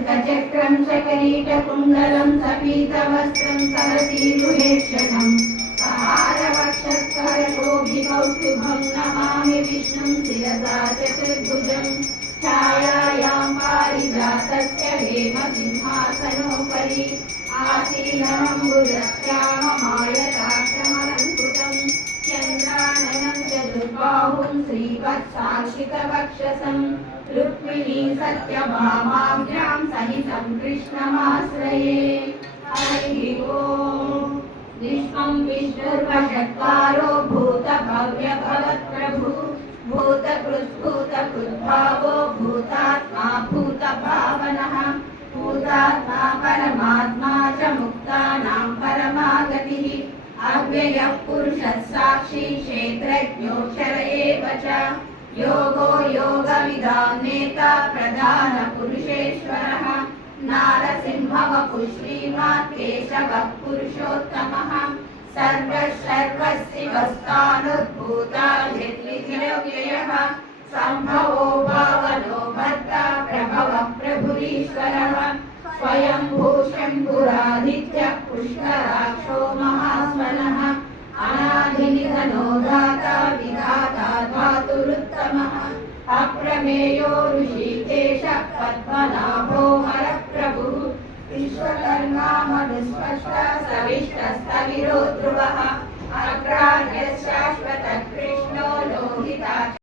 शङ्खचक्रं शकरीटकुण्डलं सपीतवस्त्रं सरसीरुहेक्षणं सहारवक्षस्थलशोभिकौस्तुभं नमामि विष्णुं शिरसा चतुर्भुजं छायायां पारिजातस्य हेमसिंहासनोपरि आसीनमम्बुजश्याममायताक्षमलङ्कृतं चन्द्राननं चतुर्बाहुं श्रीवत्साक्षितवक्षसं रुक्मिणी सत्यभामाभ्यां सहितं कृष्णमाश्रये। हरिः ओम्। विश्वं विष्णुर्वषट्कारो भूतभव्यभवत्प्रभु भूतकृद्भूतकृद्भावो भूतात्मा भूतभावनः भूतात्मा परमात्मा च मुक्तानां परमागतिः अव्ययः पुरुषः साक्षी क्षेत्रज्ञोऽक्षर एव च योगो योगविदां नेता प्रधानपुरुषेश्वरः नारसिंहवपुः श्रीमान् केशवः पुरुषोत्तमः सर्वशर्वशिवस्थानुर्भूतादिर्व्ययः सम्भवो भावनो भर्ता प्रभवः प्रभुरीश्वरः स्वयंभू शम्भुरादित्यः पुष्कराक्षो महास्वनः अनादिनिधनो दाता विधाता धातुरुत्तमः अप्रमेयो ऋषिकेशः पद्मनाभो हरप्रभुः विश्वकर्मा मनुस्पष्टः सविष्टः स्थविरो ध्रुवः अग्राह्यः शाश्वतः